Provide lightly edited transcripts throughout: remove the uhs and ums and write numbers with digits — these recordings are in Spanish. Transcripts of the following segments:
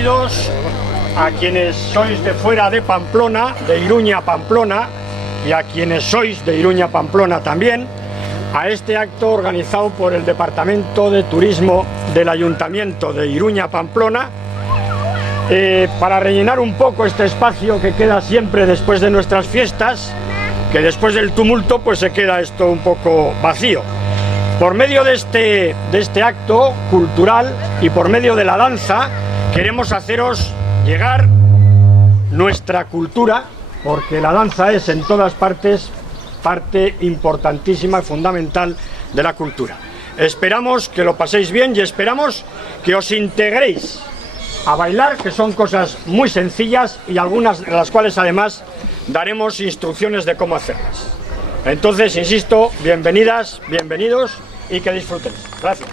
bienvenidos a quienes sois de fuera de Pamplona, de Iruña, Pamplona, y a quienes sois de Iruña, Pamplona también, a este acto organizado por el Departamento de Turismo del Ayuntamiento de Iruña, Pamplona, para rellenar un poco este espacio que queda siempre después de nuestras fiestas, que después del tumulto pues se queda esto un poco vacío. Por medio de este acto cultural y por medio de la danza queremos haceros llegar nuestra cultura, porque la danza es en todas partes parte importantísima y fundamental de la cultura. Esperamos que lo paséis bien y esperamos que os integréis a bailar, que son cosas muy sencillas y algunas de las cuales además daremos instrucciones de cómo hacerlas. Entonces, insisto, bienvenidas, bienvenidos y que disfrutéis. Gracias.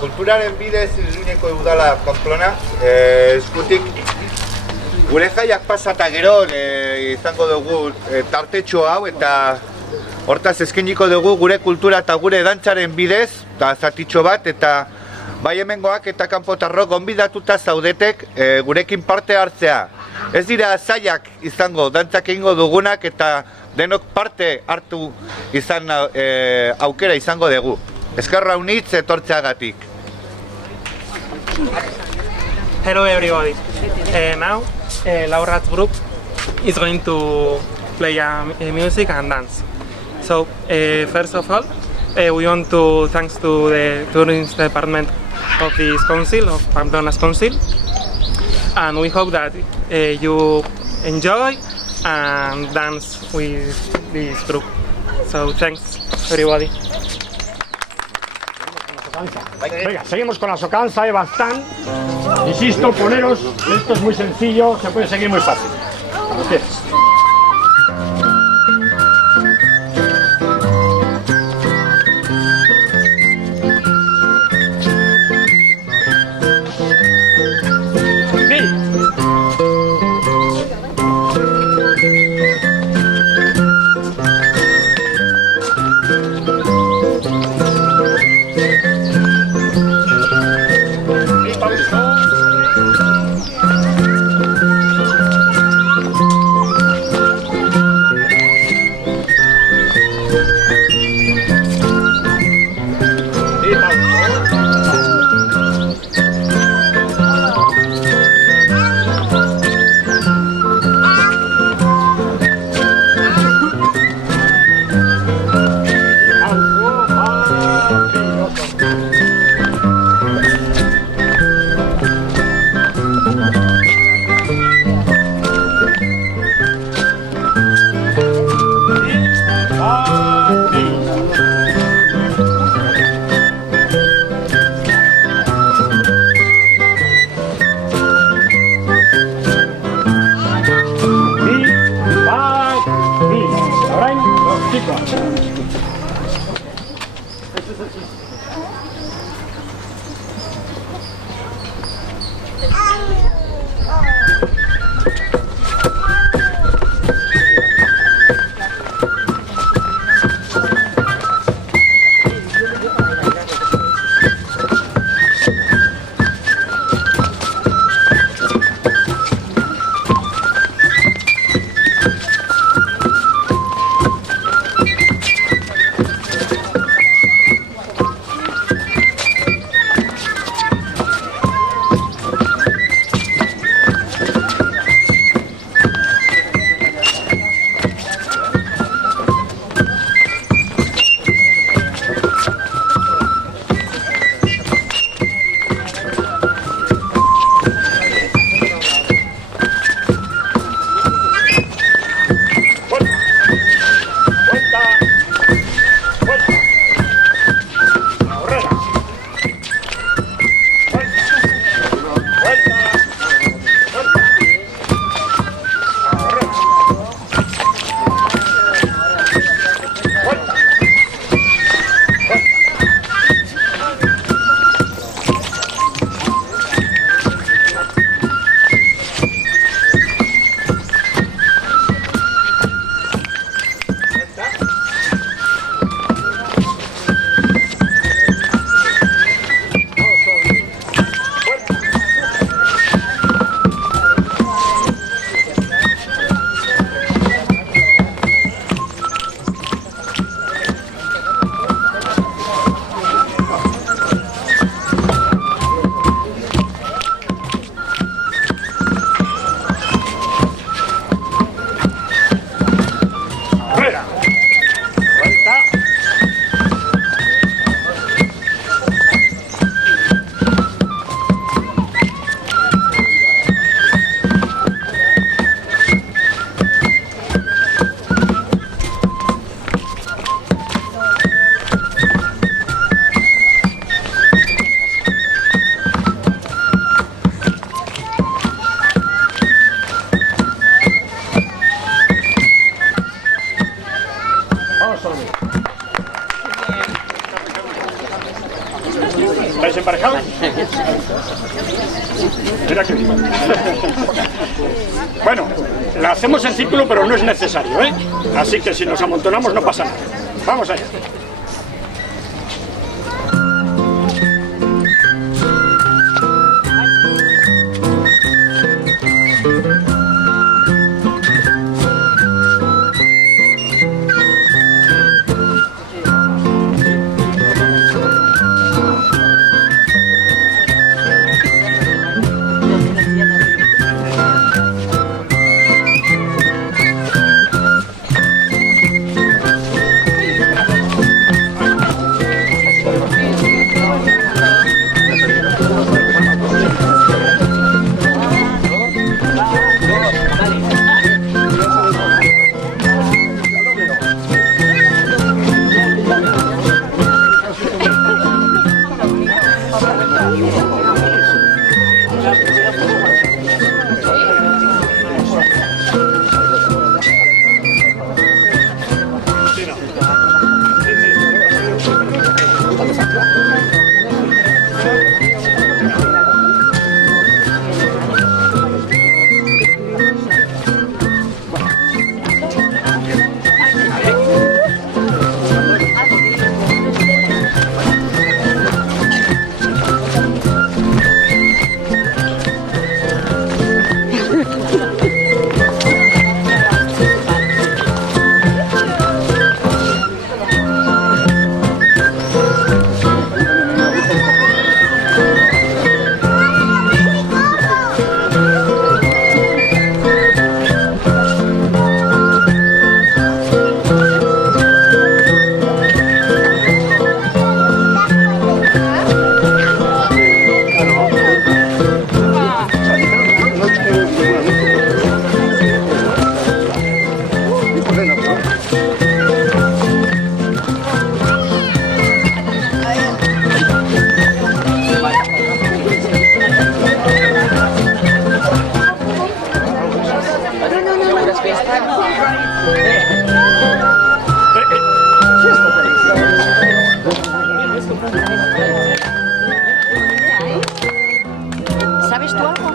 Kulturaren bidez Iruñeko udala Pamplona, eskutik gure jaiak pasata gero izango dugu tartetxo hau eta hortaz eskainiko dugu gure kultura eta gure dantzaren bidez eta zatitxo bat, eta bai hemengoak eta kanpotarrok gonbidatuta zaudetek gurekin parte hartzea. Ez dira zailak izango dantzak egingo dugunak eta denok parte hartu izan aukera izango dugu. Eskerra unitz etortzeagatik. Hello everybody. Now Laurat's group is going to play music and dance. So first of all, we want to thanks to the tourism department of this council, of Pamplona's council, and we hope that you enjoy and dance with this group. So thanks everybody. Venga, seguimos con la socanza de Bastán. Insisto, poneros, esto es muy sencillo, se puede seguir muy fácil. ¿Estáis emparejados? Mira que bien. Bueno, la hacemos en círculo, pero no es necesario, ¿eh? Así que si nos amontonamos no pasa nada. Vamos allá. ¿Sabes tú algo?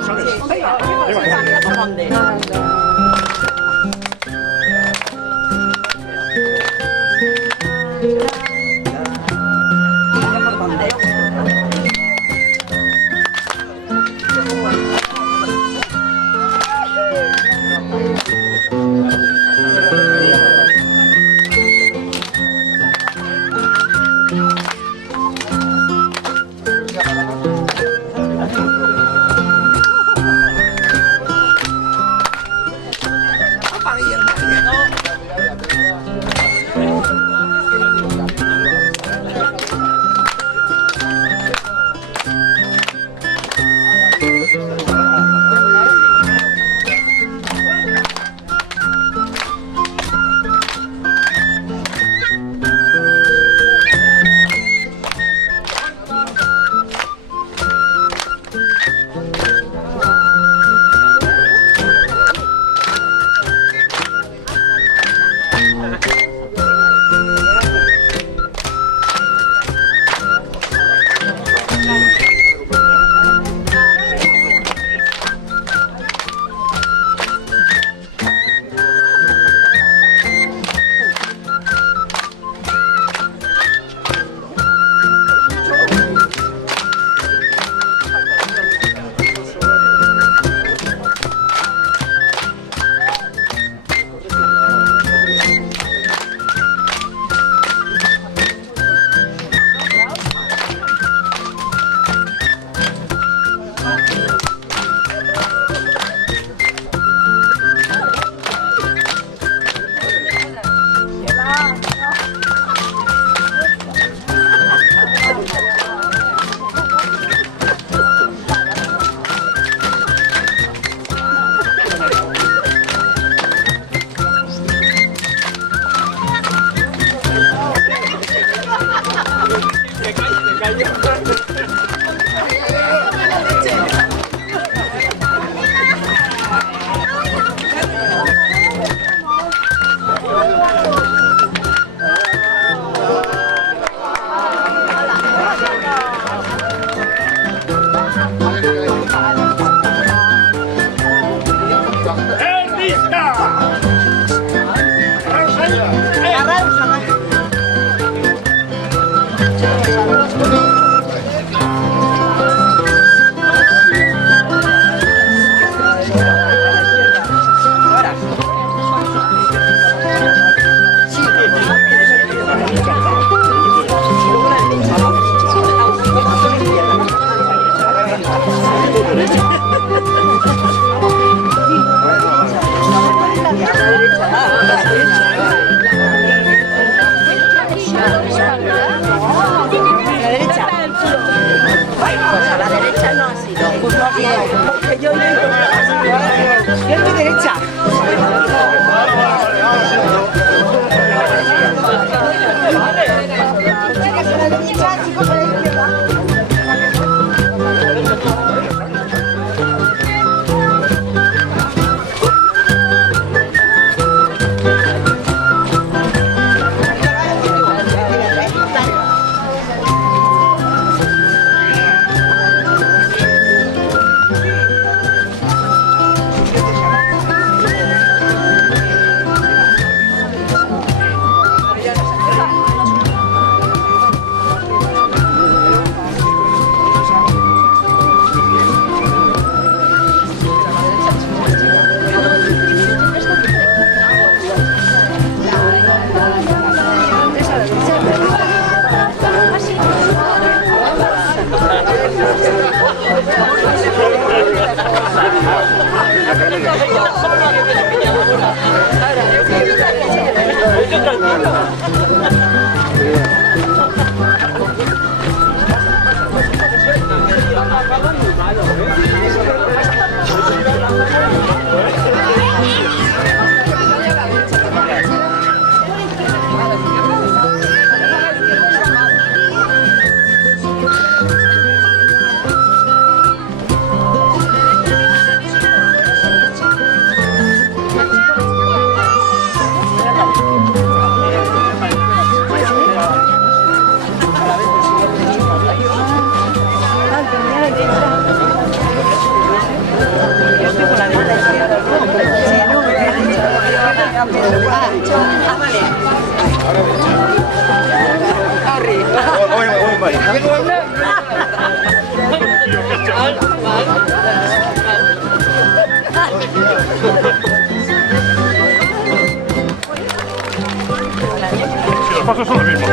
Si los pasos son los mismos.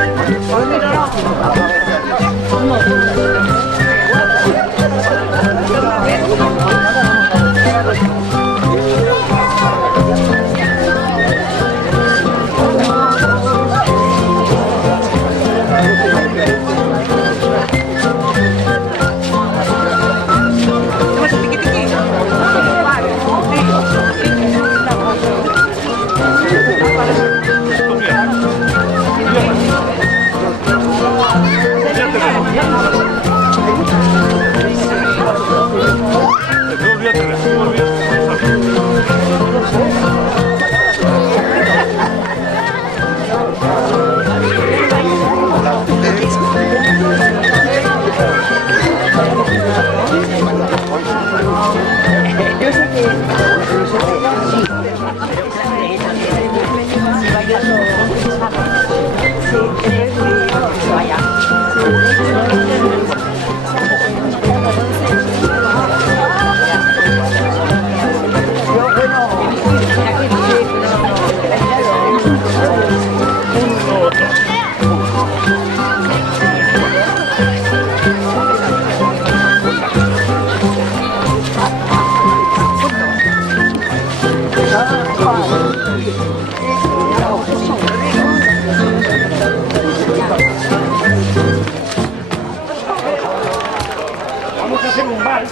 Vamos a hacer un vals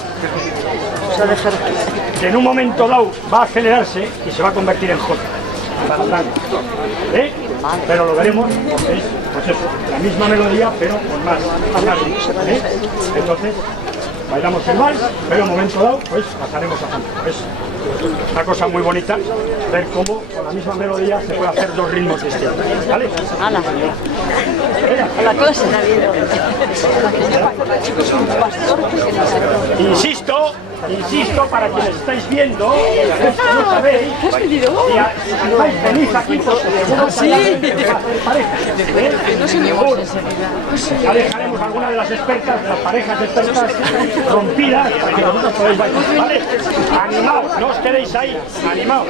que en un momento dado va a acelerarse y se va a convertir en J. ¿Eh? Pero lo veremos porque es, pues eso, la misma melodía pero con más ritmo, ¿eh? Entonces bailamos el vals, pero en un momento dado pues pasaremos a J. Es una cosa muy bonita ver cómo con la misma melodía se puede hacer dos ritmos distintos, ¿vale? ¡Hala! La cosa. Insisto, para quienes estáis viendo, no sabéis, si vais feliz aquí, pues ya dejaremos algunas de las expertas, de las parejas expertas rompidas, para que vosotros podáis bailar, ¿vale? Animaos, no os quedéis ahí, animaos.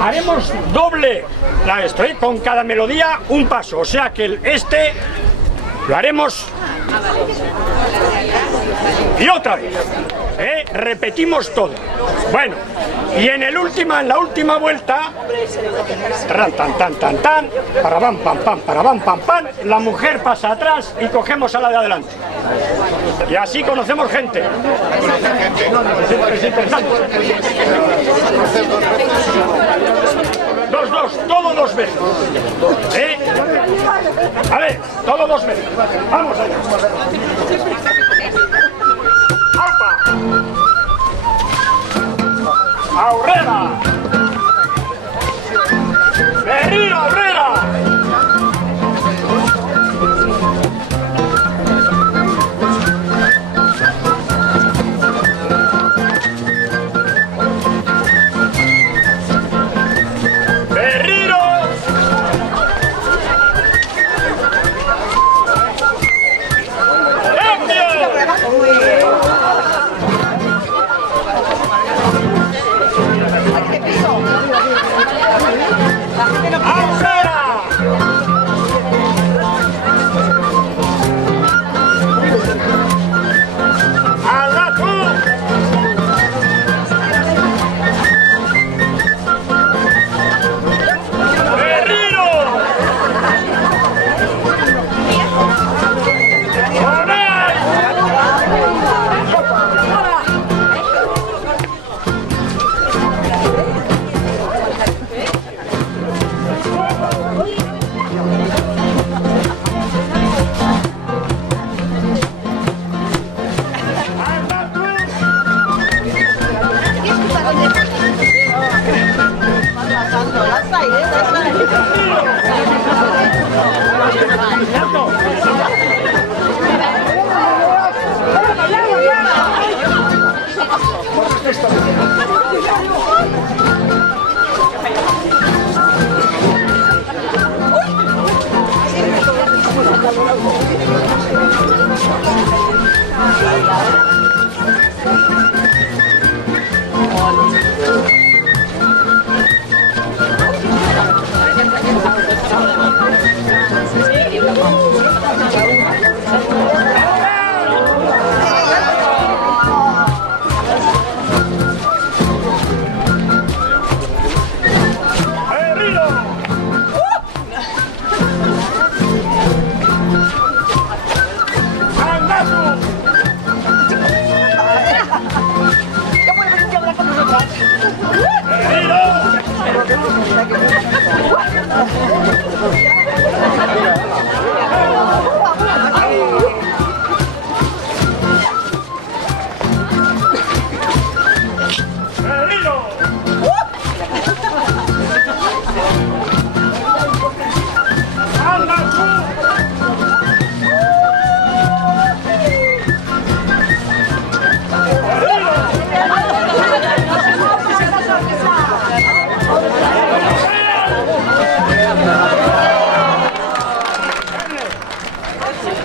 haremos doble esto, con cada melodía un paso, o sea que este lo haremos y otra vez, repetimos todo. Bueno, y en la última vuelta, tan tan tan tan, para pam pam pam, para pam pam pam, la mujer pasa atrás y cogemos a la de adelante. Y así conocemos gente. Es interesante. Todo dos veces. A ver, todo dos veces. Vamos allá. ¡Opa! ¡Aurrera! ¡Berriro, Aurrera!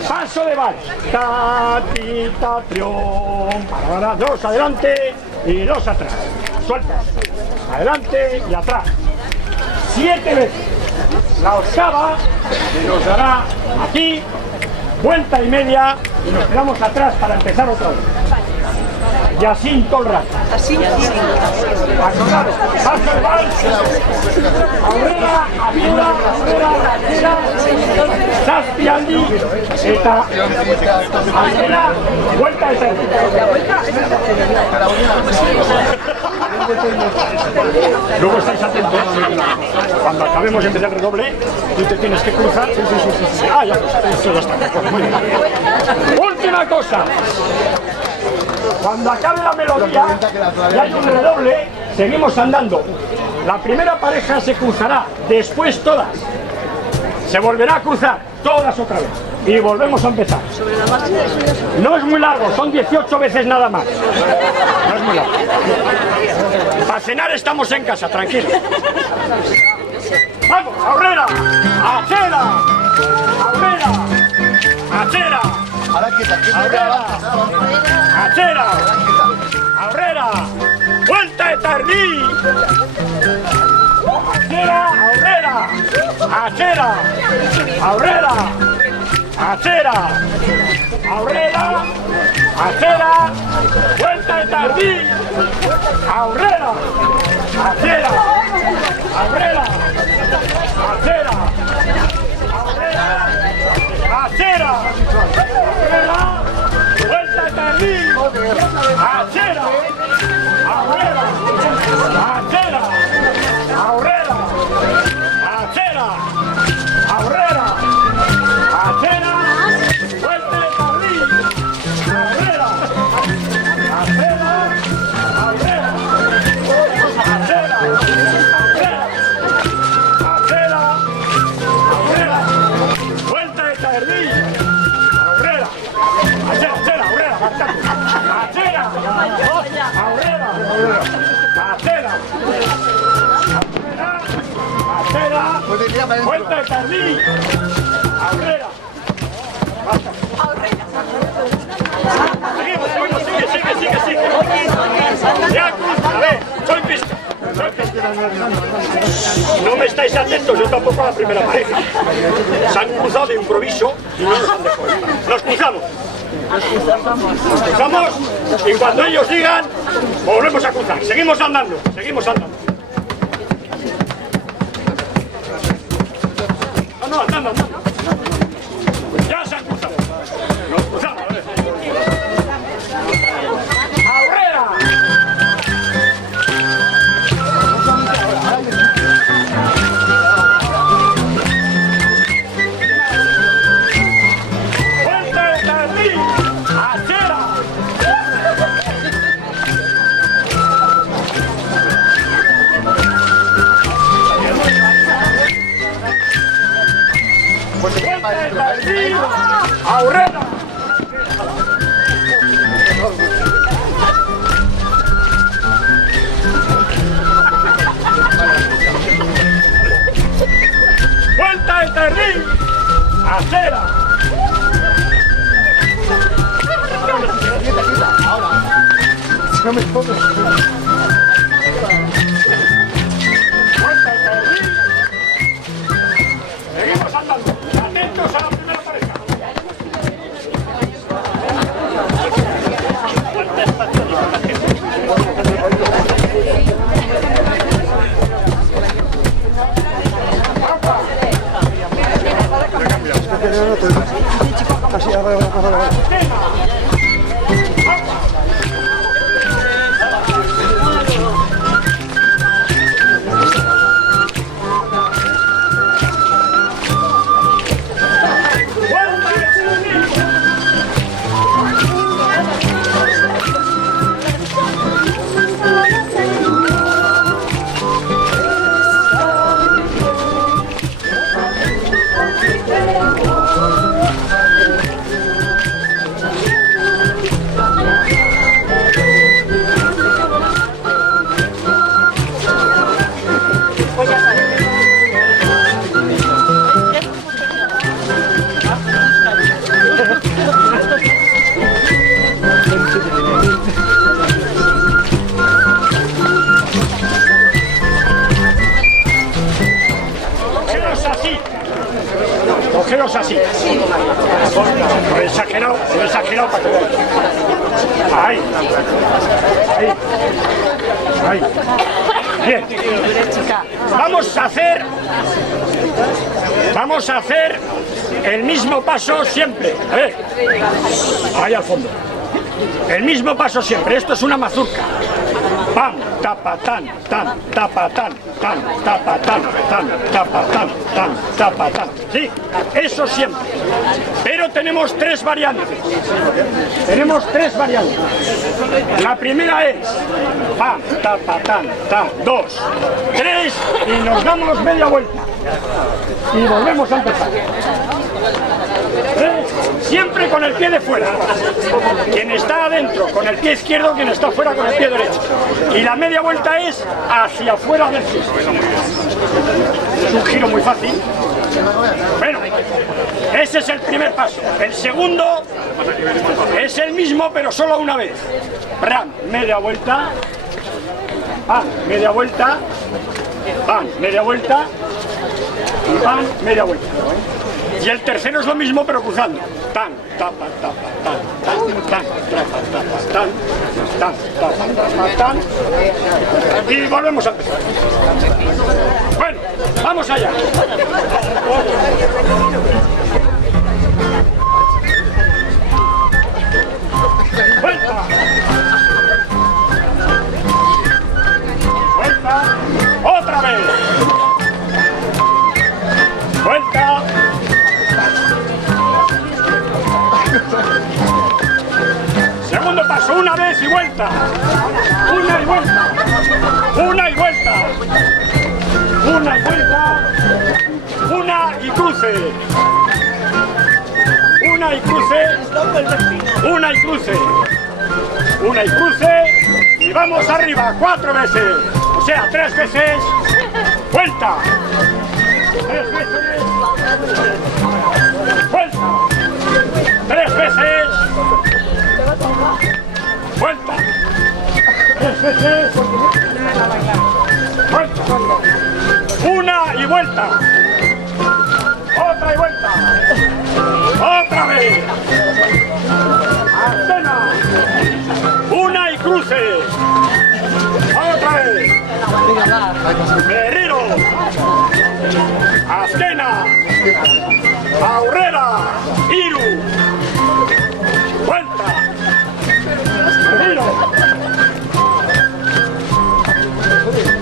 Paso de vals. Tatita, trión. Para, dos adelante y dos atrás. Sueltas. Adelante y atrás. 7 veces. La octava nos dará aquí, vuelta y media, y nos quedamos atrás para empezar otra vez. Y así todo el rato. Acordado. Paso de vals. Aurrera, Abiura, Aurrera, Aurrera, Zazpialdi, eta Aurrera, vuelta de centro. Luego estáis atentos. Cuando acabemos en vez del redoble, tú te tienes que cruzar. Sí. Ah, ya está. Eso ya está. Muy bien. Última cosa. Cuando acabe la melodía y hay un redoble, seguimos andando. La primera pareja se cruzará, después todas. Se volverá a cruzar, todas otra vez. Y volvemos a empezar. No es muy largo, son 18 veces nada más. No es muy largo. Para cenar estamos en casa, tranquilos. ¡Vamos, Aurrera! ¡Achera! ¡Aurrera! ¡Achera! ¡Aurrera! ¡Achera! ¡Aurrera! ¡Vuelta de Tardí! Achera, Aurrera, Achera, Aurrera, Achera, vuelta y tardí, Aurrera, Achera, Aurrera, Achera, Aurrera, Achera, Aurrera, vuelta y tardí, Achera, Aurrera, Achera, Aurrera, Achera, Aurrera, Achera, vuelta y tardí, Aurrera, Achera, Aurrera, Achera, Aurrera, Aurrera, vuelta y tardí, Aurrera, Achera, Aurrera, Achera, Aurrera, Achera, Achera, vuelta y tardí, Aurrera. Seguimos, sigue. Ya, a ver, soy pista. No me estáis atentos, yo tampoco a la primera pareja. Se han cruzado de improviso y no nos han dejado. Nos cruzamos y cuando ellos digan, volvemos a cruzar. Seguimos andando. No, andando. Ya se han cruzado. Nos cruzamos. ¡Aurrera! ¡Vuelta de tardí! ¡Achera! ¡Vuelta de tardí! ¡Aurrera! ¡Vuelta de tardí! ¡Achera! ¡Vuelta de tardí! Seguimos andando. Atentos a la primera pareja. Cogeros así. Lo he exagerado para que veáis. Ahí. Bien. Vamos a hacer el mismo paso siempre. A ver. Ahí al fondo. El mismo paso siempre. Esto es una mazurca. Pam, tapa, tan, tapa, tan, tapa, tan, tapa, tan, tapa, tan. Sí, eso siempre. Pero tenemos tres variantes. La primera es pam, tapa, tan, 2, 3 y nos damos media vuelta. Y volvemos a empezar. Siempre con el pie de fuera. Quien está adentro con el pie izquierdo, quien está fuera con el pie derecho. Y la media vuelta es hacia afuera del piso. Es un giro muy fácil. Bueno, ese es el primer paso. El segundo es el mismo, pero solo una vez. Bram, media vuelta. Pam, media vuelta. Pam, media vuelta. y pan, media vuelta. Y el tercero es lo mismo pero cruzando. Tan, tapa, tapa, tan, tan, tan, tapa, tapa, tan, tapa, tapa, tan. Y volvemos a empezar. Bueno, vamos allá. Vuelta. Vuelta. Otra vez. Vuelta. Segundo paso, una vez y vuelta. Una y vuelta. Una y vuelta. Una y vuelta. Una y cruce. Una y cruce. Una y cruce. Una y cruce. Y vamos arriba 4 veces. O sea, 3 veces. Vuelta. 3 veces. Vuelta. 3 veces. Vuelta. 3 veces. Vuelta. Una y vuelta. Otra y vuelta. Otra vez. Antena. Una y cruce. Otra vez. Berriro. Azkena. Aurrera. Iru. Vuelta. Berriro.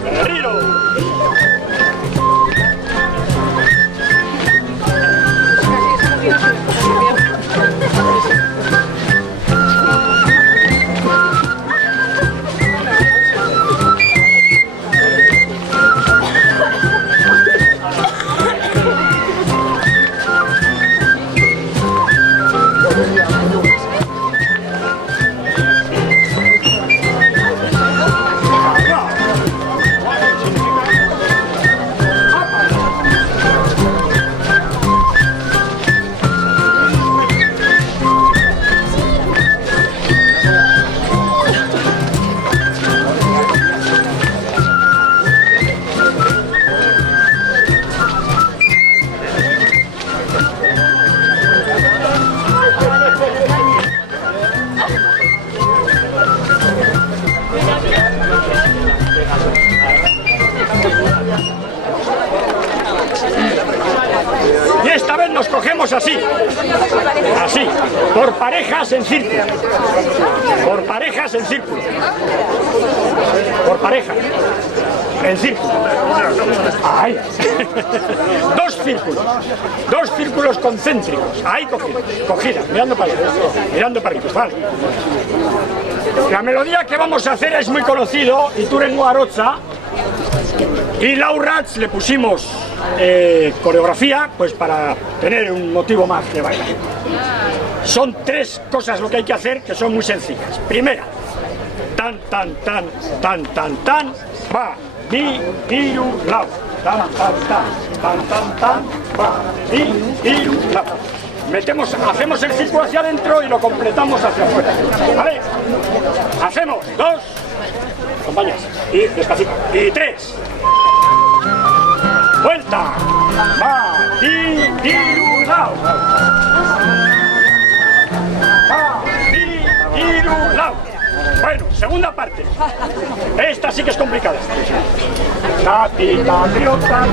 Berriro. Y esta vez nos cogemos así, así, por parejas en círculo, por parejas en círculo, por parejas en círculo. Ahí. Dos círculos concéntricos, ahí cogida, mirando para allá, mirando para arriba, vale. La melodía que vamos a hacer es muy conocido, Iturengo Arotza, y Laurats le pusimos coreografía pues para tener un motivo más de bailar. Son 3 cosas lo que hay que hacer que son muy sencillas. Primera, tan tan tan tan tan tan, va, di, iru, lau, tan tan tan tan tan tan, va, di, iru, lau. Hacemos el círculo hacia adentro y lo completamos hacia afuera, ¿vale? Hacemos 2, compañeras, y despacito, y 3. Vuelta, va, di, iru, lau. Va, di, iru, lau. Bueno, segunda parte. Esta sí que es complicada. Tatita, triota,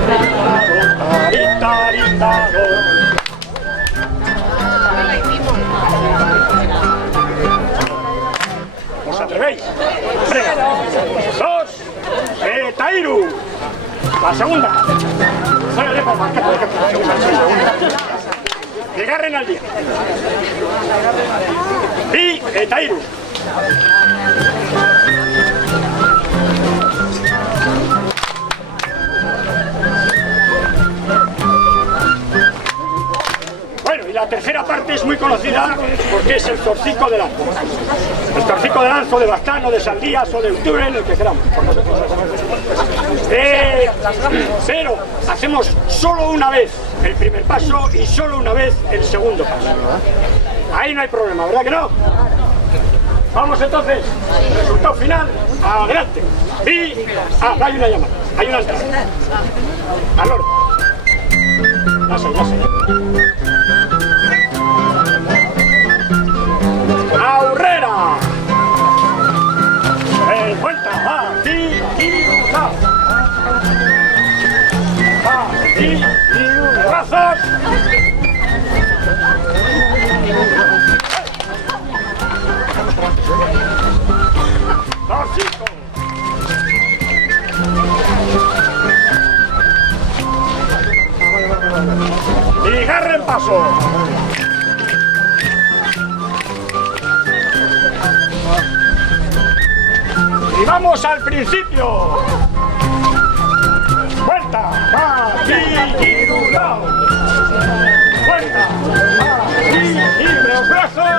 tarita, ¿os atrevéis? Venga. 2, Tairu. La segunda. Que agarren al día. Y Tairu. Bueno, y la tercera parte es muy conocida porque es el torcico de lanzo. El torcico de lanzo de Baztán o de Saldías o de Uturen, el que queramos. Pero hacemos solo una vez el primer paso y solo una vez el segundo paso. Ahí no hay problema, ¿verdad que no? Vamos entonces, resultado final, adelante. Y... hay una llamada, hay una entrada. Al orden. Lasai, lasai. Aurrera. Vuelta, va, no. Va, brazos. Dosico. Y garren paso. Y vamos al principio. Vuelta, va, y lado. Vuelta, va, y los brazos.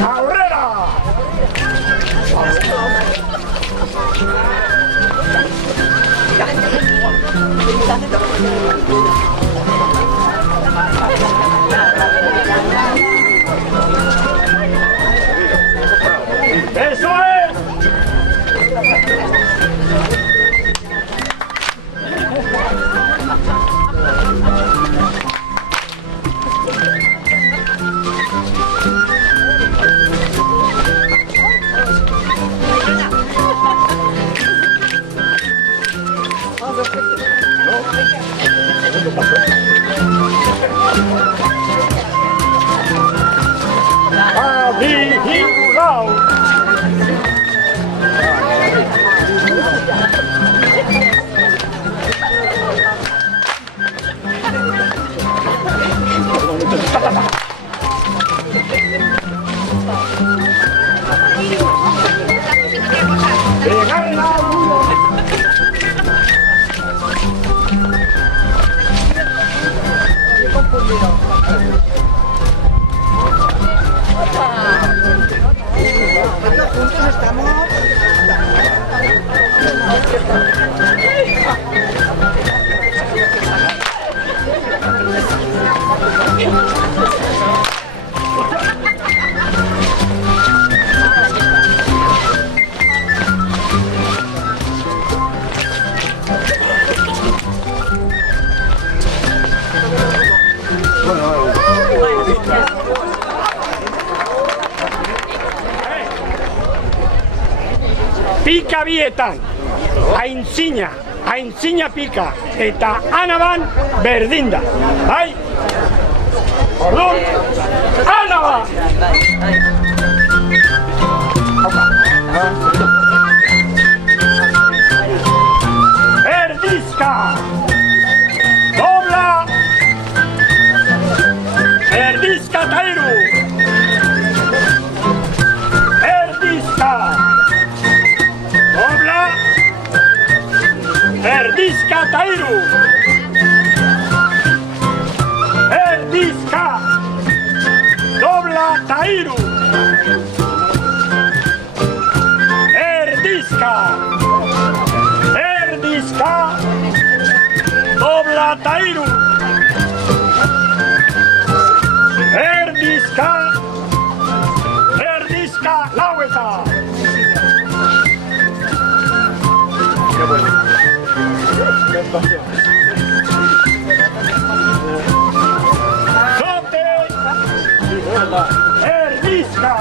¡Aurrera! ¡Eso es! Juntos estamos. Pika bietan, aintzina pika, eta anaban berdinda. Bai? Orduan, anaban! Erdizka! Dobla! Erdizka eta hiru! Erdizka! Dobla! Erdizka eta hiru! Erdizka! Dobla eta hiru! Erdizka! Erdizka! Dobla eta hiru! Erdizka! Erdizka lau eta! Zote! Erdizka!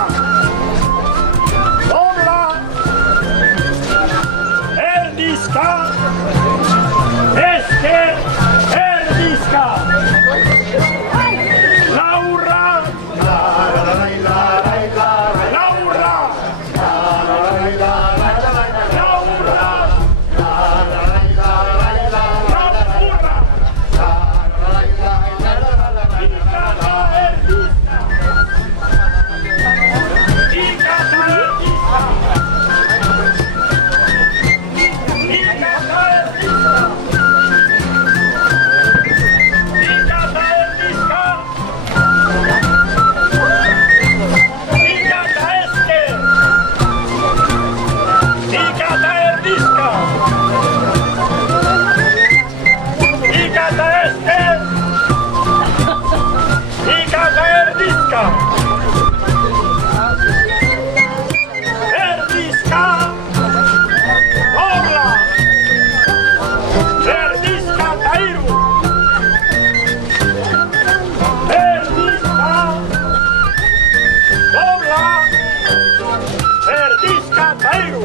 Tairu.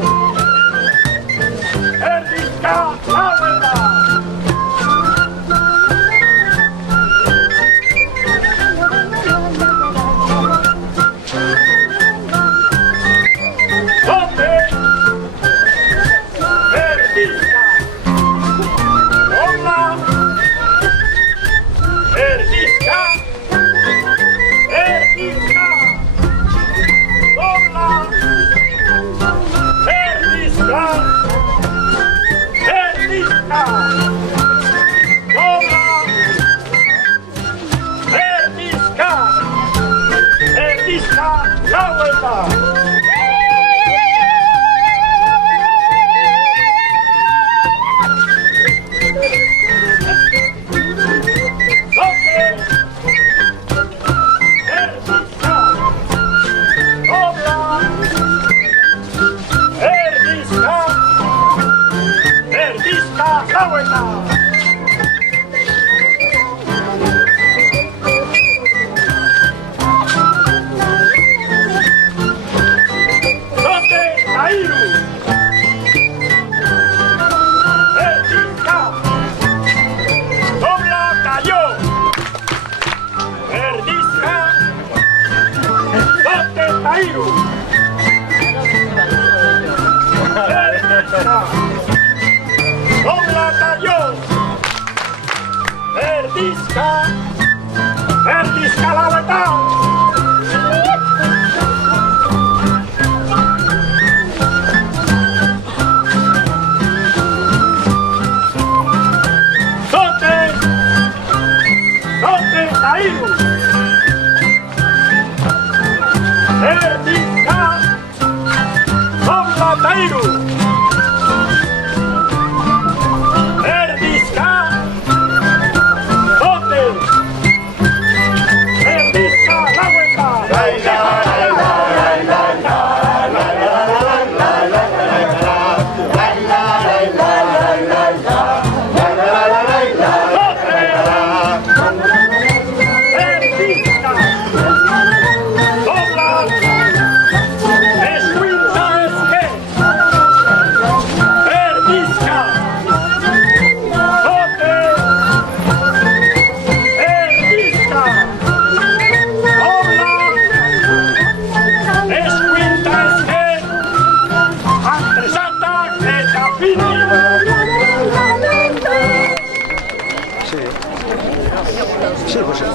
Erdizka, la vuelta. La vuelta. Erdizka la vuelta. Zote Tairu. Erdizka, dobla Tairu. Sí, pues sí.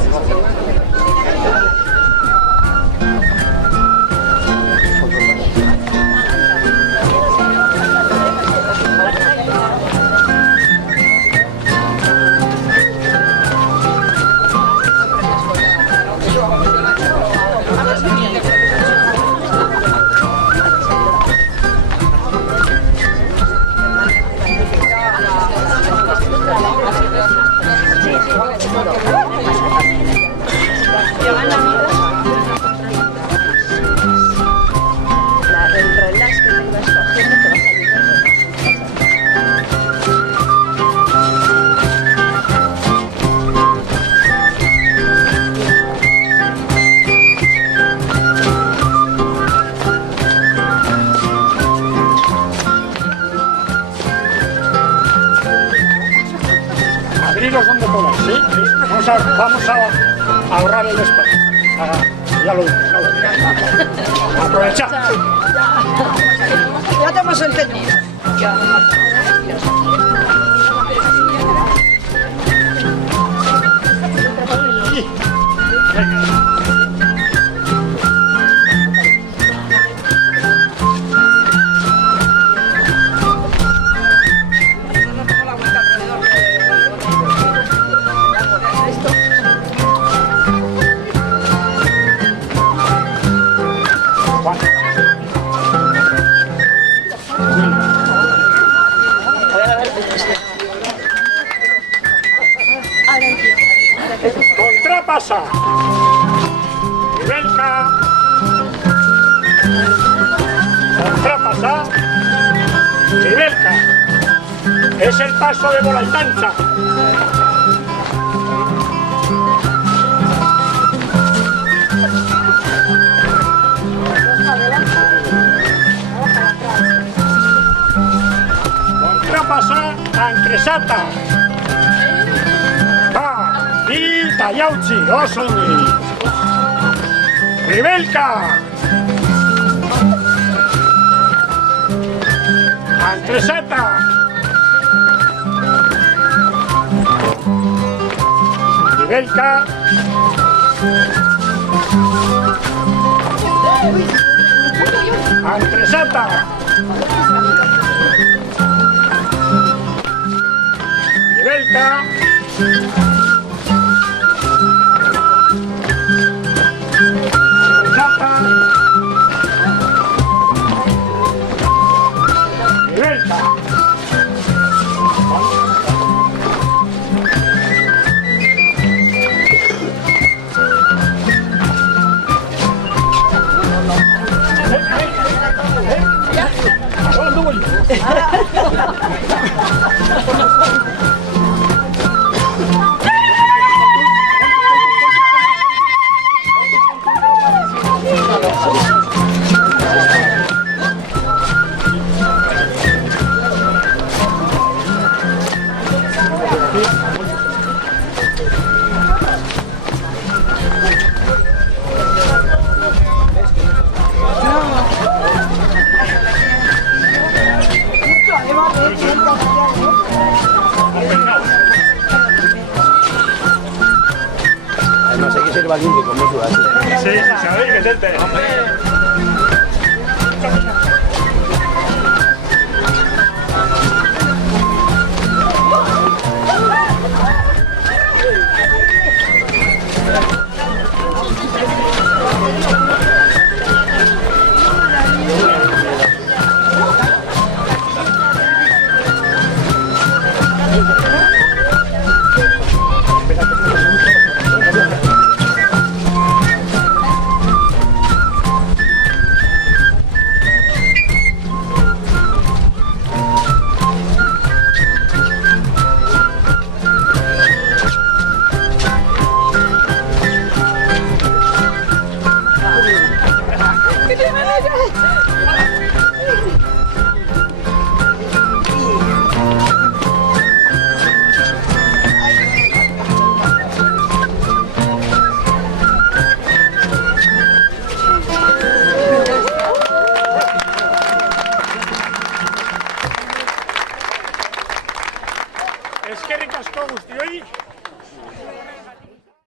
Son de color, ¿sí? Vamos a ahorrar el espacio. Ya lo vimos. Aprovechad. Ya te hemos entendido. Contrapasa. Belka. Contrapasa. Y Belka. Es el paso de bola y tancha. Antresata. Y Tayauchi, Osongi. Ribelka. Antresata. Ribelka. Antresata. Ribelka. Además hay que ser valiente con eso, así. Sí, sabéis que es el teléfono.